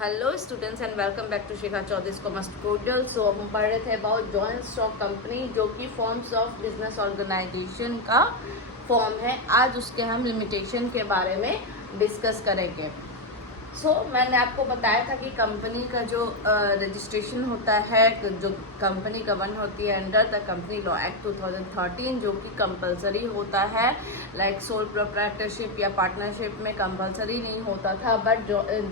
Hello students and welcome back to Shikha Chaudhary commerce tutorial. So हम पढ़ रहे थे अबाउट जॉइंट स्टॉक कंपनी, जो कि फॉर्म्स ऑफ बिजनेस ऑर्गेनाइजेशन का फॉर्म है। आज उसके हम लिमिटेशन के बारे में डिस्कस करेंगे। मैंने आपको बताया था कि कंपनी का जो रजिस्ट्रेशन होता है, जो कंपनी गवर्न होती है under the company law act 2013, जो कि कंपलसरी होता है। लाइक सोल प्रोप्राइटरशिप या पार्टनरशिप में कंपलसरी नहीं होता था, बट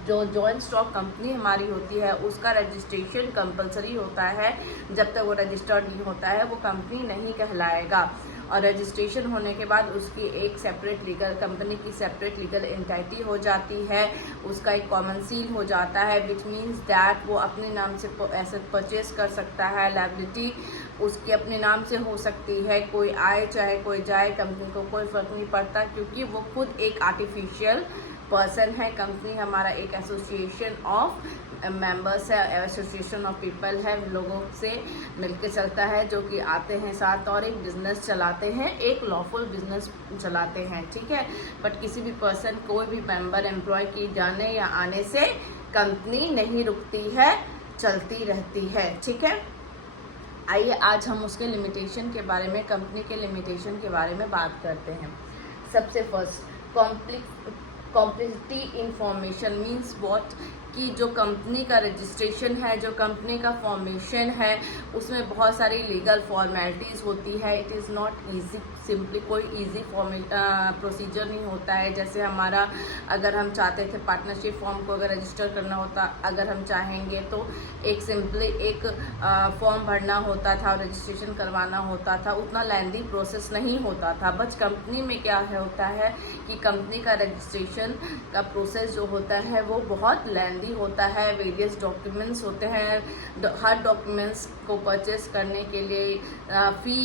जो जॉइंट स्टॉक कंपनी हमारी होती है उसका रजिस्ट्रेशन कंपलसरी होता है। जब तक वो रजिस्टर्ड नहीं होता है वो कंपनी नहीं कहलाएगा। और रजिस्ट्रेशन होने के बाद उसकी एक सेपरेट लीगल कंपनी की सेपरेट लीगल एंटिटी हो जाती है, उसका एक कॉमन सील हो जाता है, विच मीन्स दैट वो अपने नाम से एसेट परचेज कर सकता है। लायबिलिटी उसकी अपने नाम से हो सकती है, कोई आए चाहे कोई जाए, कंपनी को कोई फर्क नहीं पड़ता, क्योंकि वो खुद एक आर्टिफिशियल पर्सन है। कंपनी हमारा एक एसोसिएशन ऑफ मेंबर्स है, एसोसिएशन ऑफ पीपल है, लोगों से मिलके चलता है, जो कि आते हैं साथ और एक बिजनेस चलाते हैं, एक लॉफुल बिजनेस चलाते हैं। ठीक है, बट किसी भी पर्सन, कोई भी मेंबर एम्प्लॉय की जाने या आने से कंपनी नहीं रुकती है, चलती रहती है। ठीक है, आइए आज हम उसके लिमिटेशन के बारे में, कंपनी के लिमिटेशन के बारे में बात करते हैं। सबसे first, complicity information means what, कि जो कंपनी का रजिस्ट्रेशन है, जो कंपनी का फॉर्मेशन है, उसमें बहुत सारी लीगल फॉर्मेलिटीज़ होती है। It is not easy, simply कोई ईजी प्रोसीजर नहीं होता है। जैसे हमारा, अगर हम चाहते थे पार्टनरशिप फॉर्म को अगर रजिस्टर करना होता, अगर हम चाहेंगे तो एक सिंपली एक फॉर्म भरना होता था, रजिस्ट्रेशन करवाना होता था, उतना लेंदी प्रोसेस नहीं होता था। बट कंपनी में क्या होता है कि कंपनी का रजिस्ट्रेशन का प्रोसेस जो होता है वो बहुत लेंदी होता है। वेरियस डॉक्यूमेंट्स होते हैं, हर डॉक्यूमेंट्स को परचेस करने के लिए फ़ी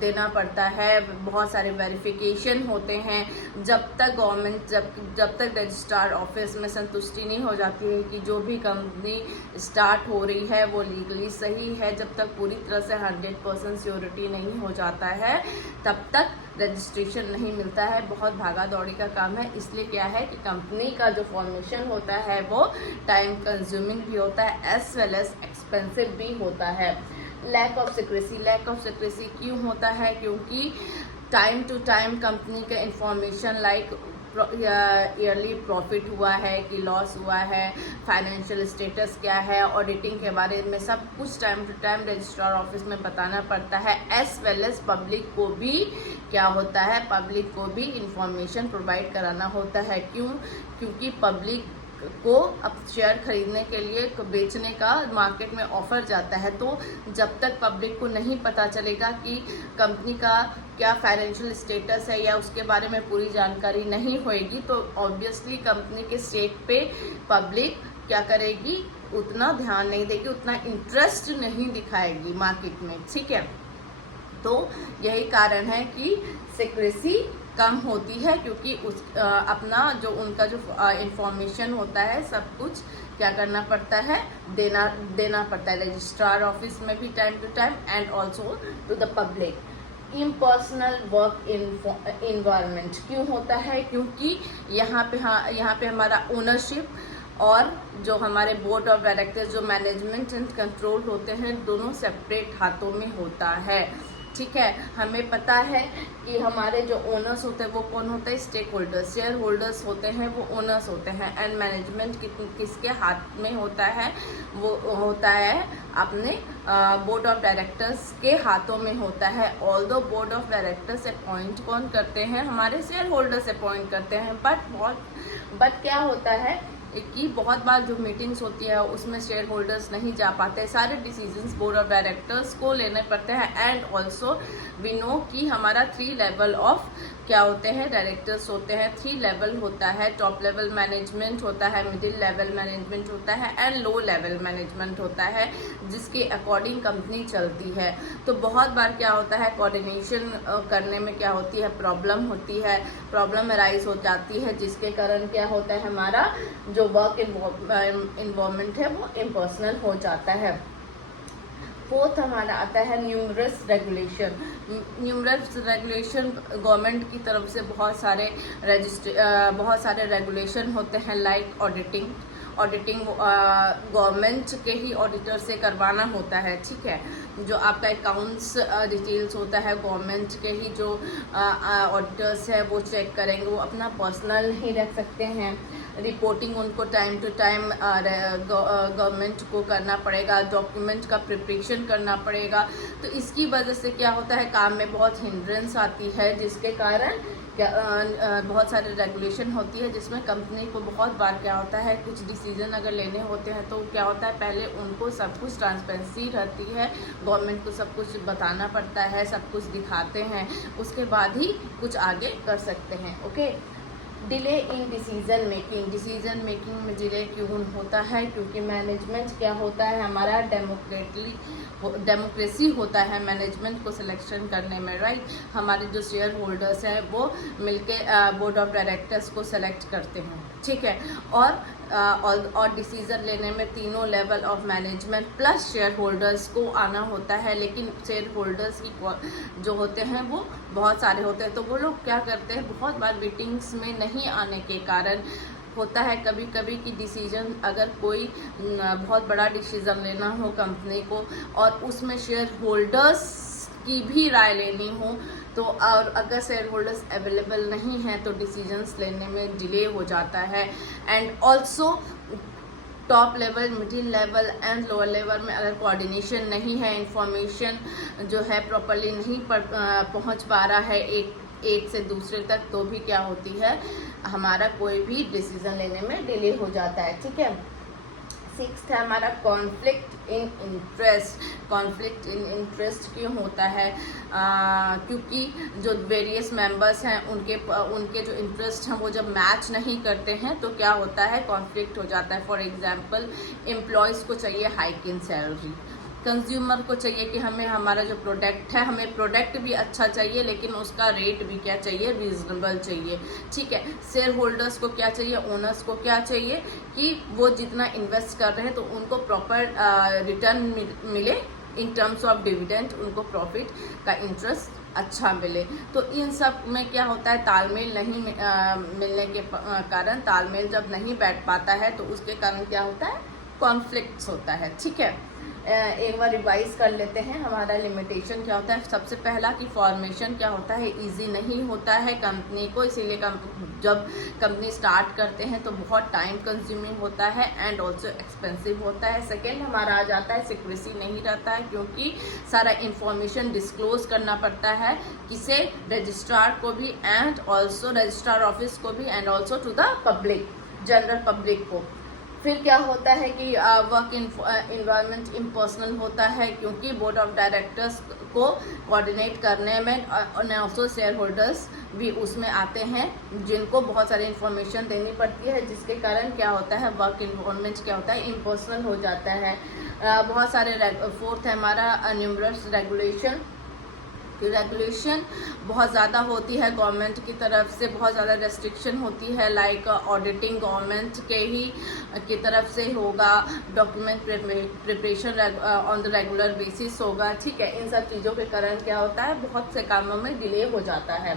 देना पड़ता है, बहुत सारे वेरिफिकेशन होते हैं। जब तक गवर्नमेंट, जब तक रजिस्ट्रार ऑफिस में संतुष्टि नहीं हो जाती है कि जो भी कंपनी स्टार्ट हो रही है वो लीगली सही है, जब तक पूरी तरह से 100% श्योरिटी नहीं हो जाता है, तब तक रजिस्ट्रेशन नहीं मिलता है। बहुत भागा दौड़ी का काम है। इसलिए क्या है कि कंपनी का जो फॉर्मेशन होता है वो टाइम कंज्यूमिंग भी होता है, एज वेल एज एक्सपेंसिव भी होता है। लैक ऑफ सिक्रेसी क्यों होता है? क्योंकि टाइम टू टाइम कंपनी का इंफॉर्मेशन लाइक ईयरली प्रॉफिट हुआ है कि लॉस हुआ है, फाइनेंशियल स्टेटस क्या है, ऑडिटिंग के बारे में सब कुछ time to time registrar office में बताना पड़ता है। एज वेल एज पब्लिक को भी क्या होता है, पब्लिक को भी इंफॉर्मेशन प्रोवाइड कराना होता है। क्योंकि पब्लिक को अब शेयर खरीदने के लिए, बेचने का मार्केट में ऑफर जाता है, तो जब तक पब्लिक को नहीं पता चलेगा कि कंपनी का क्या फाइनेंशियल स्टेटस है या उसके बारे में पूरी जानकारी नहीं होएगी, तो ऑब्वियसली कंपनी के स्टेट पे पब्लिक क्या करेगी, उतना ध्यान नहीं देगी, उतना इंटरेस्ट नहीं दिखाएगी मार्केट में। ठीक है, तो यही कारण है कि सिक्रेसी कम होती है, क्योंकि अपना जो उनका जो इंफॉर्मेशन होता है सब कुछ क्या करना पड़ता है, देना पड़ता है रजिस्ट्रार ऑफिस में भी time to time, and also to the public. Impersonal work environment क्यों होता है? क्योंकि यहाँ पे हमारा ओनरशिप और जो हमारे बोर्ड ऑफ डायरेक्टर्स, जो मैनेजमेंट एंड कंट्रोल होते हैं, दोनों सेपरेट हाथों में होता है। ठीक है, हमें पता है कि हमारे जो ओनर्स होते हैं वो कौन होता है, स्टेक होल्डर्स, शेयर होल्डर्स होते हैं, वो ओनर्स होते हैं। एंड मैनेजमेंट किसके हाथ में होता है? वो होता है अपने बोर्ड ऑफ डायरेक्टर्स के हाथों में होता है। Although board of directors appoint कौन करते हैं? हमारे शेयर होल्डर्स अपॉइंट करते हैं। बट क्या होता है कि बहुत बार जो मीटिंग्स होती है उसमें शेयर होल्डर्स नहीं जा पाते, सारे डिसीजंस बोर्ड ऑफ डायरेक्टर्स को लेने पड़ते हैं। एंड ऑल्सो वी नो कि हमारा 3 लेवल ऑफ क्या होते हैं, डायरेक्टर्स होते हैं। 3 लेवल होता है, टॉप लेवल मैनेजमेंट होता है, मिडिल लेवल मैनेजमेंट होता है, एंड लो लेवल मैनेजमेंट होता है, जिसके अकॉर्डिंग कंपनी चलती है। तो बहुत बार क्या होता है, कोऑर्डिनेशन करने में क्या होती है, प्रॉब्लम अराइज हो जाती है, जिसके कारण क्या होता है, हमारा जो वर्क इन्वॉल्वमेंट है वो इम्पर्सनल हो जाता है। फोर्थ हमारा आता है न्यूमरस रेगुलेशन। गवर्नमेंट की तरफ से बहुत सारे रेगुलेशन होते हैं, लाइक ऑडिटिंग गवर्नमेंट के ही ऑडिटर से करवाना होता है, ठीक है। जो आपका अकाउंट्स डिटेल्स होता है गवर्नमेंट के ही जो ऑडिटर्स है वो चेक करेंगे, वो अपना पर्सनल ही रख सकते हैं। रिपोर्टिंग उनको टाइम टू टाइम गवर्नमेंट को करना पड़ेगा, डॉक्यूमेंट का प्रिपरेशन करना पड़ेगा। तो इसकी वजह से क्या होता है, काम में बहुत हिंड्रेंस आती है, जिसके कारण बहुत सारे रेगुलेशन होती है, जिसमें कंपनी को बहुत बार क्या होता है, कुछ डिसीजन अगर लेने होते हैं तो क्या होता है, पहले उनको सब कुछ ट्रांसपेरेंसी रहती है, गवर्नमेंट को सब कुछ बताना पड़ता है, सब कुछ दिखाते हैं, उसके बाद ही कुछ आगे कर सकते हैं। Okay. Delay in decision making में डिले क्यों होता है, क्योंकि मैनेजमेंट क्या होता है हमारा डेमोक्रेसी होता है मैनेजमेंट को सिलेक्शन करने में, राइट। हमारे जो शेयर होल्डर्स हैं वो मिलके बोर्ड ऑफ डायरेक्टर्स को सेलेक्ट करते हैं, ठीक है। और डिसीज़न लेने में तीनों level of management plus share holders को आना होता है, लेकिन शेयर होल्डर्स की जो होते हैं वो बहुत सारे होते हैं, तो वो लोग क्या करते हैं, बहुत बार मीटिंग्स में नहीं आने के कारण होता है कभी कभी कि डिसीजन, अगर कोई बहुत बड़ा डिसीजन लेना हो कंपनी को और उसमें शेयर होल्डर्स की भी राय लेनी हो, तो और अगर शेयर होल्डर्स अवेलेबल नहीं हैं तो डिसीजंस लेने में डिले हो जाता है। And also top level, middle level and lower level में अगर कोऑर्डिनेशन नहीं है, इंफॉर्मेशन जो है प्रॉपरली नहीं पहुंच पा रहा है एक से दूसरे तक, तो भी क्या होती है, हमारा कोई भी डिसीजन लेने में डिले हो जाता है, ठीक है। 6 है हमारा conflict in interest. Conflict in interest क्यों होता है, क्योंकि जो वेरियस मेंबर्स हैं उनके जो इंटरेस्ट हैं वो जब मैच नहीं करते हैं तो क्या होता है, कॉन्फ्लिक्ट हो जाता है। फॉर एग्जांपल, एम्प्लॉयज़ को चाहिए हाइक इन सैलरी, कंज्यूमर को चाहिए कि हमें हमारा जो प्रोडक्ट है, हमें प्रोडक्ट भी अच्छा चाहिए लेकिन उसका रेट भी क्या चाहिए, रीजनेबल चाहिए, ठीक है। शेयर होल्डर्स को क्या चाहिए, ओनर्स को क्या चाहिए कि वो जितना इन्वेस्ट कर रहे हैं तो उनको प्रॉपर रिटर्न मिले इन टर्म्स ऑफ डिविडेंड, उनको प्रॉफिट का इंटरेस्ट अच्छा मिले। तो इन सब में क्या होता है, तालमेल नहीं मिलने के कारण, तालमेल जब नहीं बैठ पाता है तो उसके कारण क्या होता है, कॉन्फ्लिक्ट्स होता है, ठीक है। एक बार रिवाइज कर लेते हैं हमारा लिमिटेशन क्या होता है। सबसे पहला कि फॉर्मेशन क्या होता है, इजी नहीं होता है कंपनी को, इसीलिए जब कंपनी स्टार्ट करते हैं तो बहुत टाइम कंज्यूमिंग होता है एंड ऑल्सो एक्सपेंसिव होता है। सेकेंड हमारा आ जाता है सिक्रेसी नहीं रहता है, क्योंकि सारा इंफॉर्मेशन डिस्क्लोज करना पड़ता है किसे, रजिस्ट्रार को भी एंड ऑल्सो रजिस्ट्रार ऑफिस को भी and also to the public, general public को। फिर क्या होता है कि वर्क इन्वायरमेंट इम्पर्सनल होता है, क्योंकि बोर्ड ऑफ डायरेक्टर्स को कोऑर्डिनेट करने में और ऑल्सो शेयर होल्डर्स भी उसमें आते हैं, जिनको बहुत सारी इन्फॉर्मेशन देनी पड़ती है, जिसके कारण क्या होता है, वर्क इन्वायरमेंट क्या होता है, इम्पर्सनल हो जाता है। बहुत सारे फोर्थ है हमारा न्यूमरस रेगुलेशन बहुत ज़्यादा होती है गवर्नमेंट की तरफ से, बहुत ज़्यादा रेस्ट्रिक्शन होती है, लाइक ऑडिटिंग गवर्नमेंट के ही की तरफ से होगा, document preparation on the regular basis होगा, ठीक है। इन सब चीज़ों के कारण क्या होता है, बहुत से कामों में डिले हो जाता है।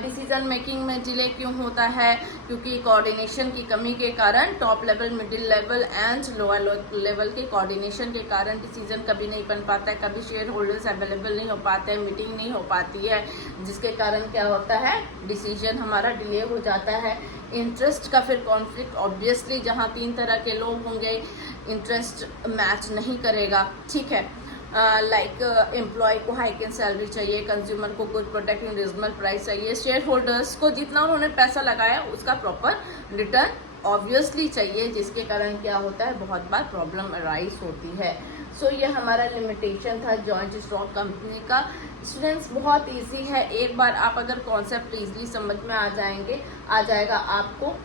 डिसीजन मेकिंग में डिले क्यों होता है, क्योंकि कोऑर्डिनेशन की कमी के कारण, top level, middle level and lower level के कोऑर्डिनेशन के कारण डिसीजन कभी नहीं बन पाता है, कभी शेयर होल्डर्स अवेलेबल नहीं हो पाते हैं, मीटिंग नहीं हो पाती है, जिसके कारण क्या होता है, डिसीजन हमारा डिले हो जाता है। इंटरेस्ट का फिर कॉन्फ्लिक्ट, ऑब्वियसली जहाँ 3 तरह के लोग होंगे, इंटरेस्ट मैच नहीं करेगा, ठीक है। लाइक एम्प्लॉय को हाइक इन सैलरी चाहिए, कंज्यूमर को good product in reasonable price चाहिए, शेयर होल्डर्स को जितना उन्होंने पैसा लगाया उसका प्रॉपर रिटर्न ऑब्वियसली चाहिए, जिसके कारण क्या होता है, बहुत बार प्रॉब्लम अराइज होती है। सो ये हमारा लिमिटेशन था जॉइंट स्टॉक कंपनी का। स्टूडेंट्स बहुत इजी है, एक बार आप अगर कॉन्सेप्ट ईजिली समझ में आ जाएगा आपको,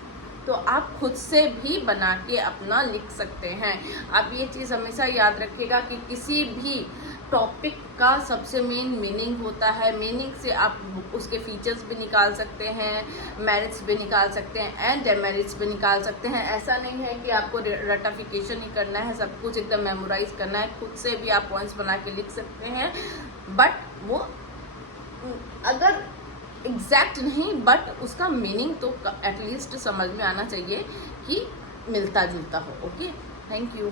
तो आप खुद से भी बना के अपना लिख सकते हैं। आप ये चीज़ हमेशा याद रखिएगा कि किसी भी टॉपिक का सबसे मेन मीनिंग होता है, मीनिंग से आप उसके फीचर्स भी निकाल सकते हैं, मेरिट्स भी निकाल सकते हैं एंड डेमेरिट्स भी निकाल सकते हैं। ऐसा नहीं है कि आपको रटिफिकेशन ही करना है, सब कुछ एकदम मेमोराइज करना है, खुद से भी आप पॉइंट्स बना के लिख सकते हैं, बट वो अगर एग्जैक्ट नहीं, बट उसका मीनिंग तो एटलीस्ट समझ में आना चाहिए कि मिलता जुलता हो. Okay, thank you.